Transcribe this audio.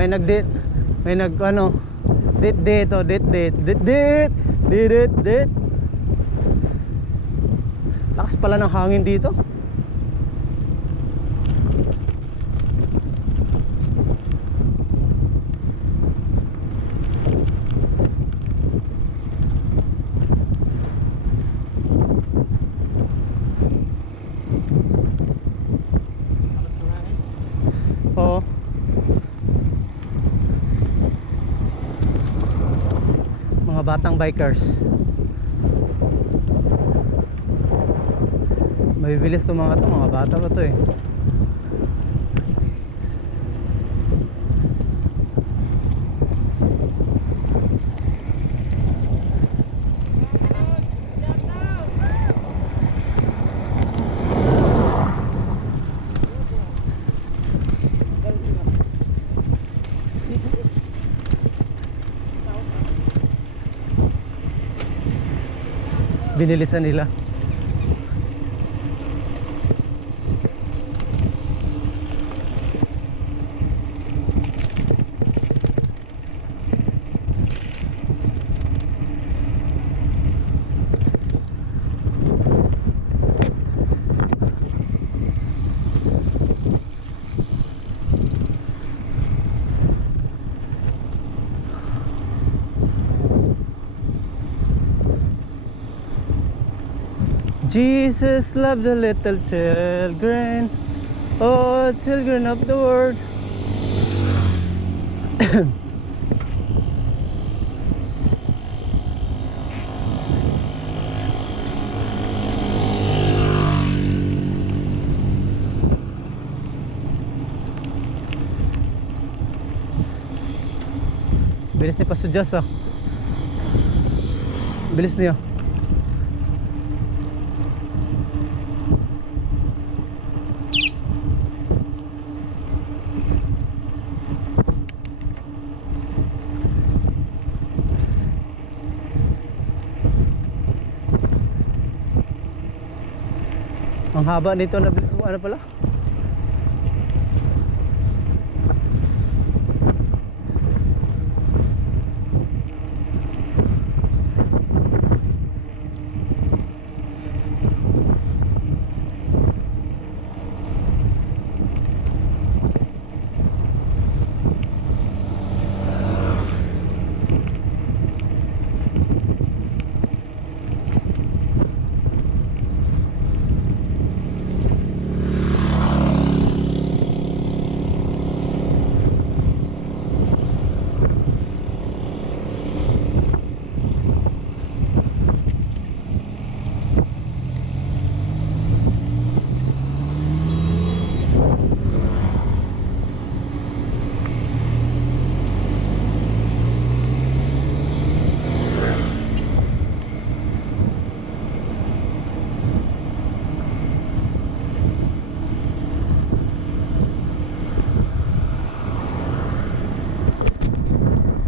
May nagdit, may nag ano, dit oh, dit. Lakas pala ng hangin dito. Oo. Mga batang bikers. Mabibilis to mga bata pa to eh. Binilisan nila. Jesus loved the little children, all children of the world. Bilis ni Pastor Joss ah. Bilis niya. Ang haba nito na ano pala?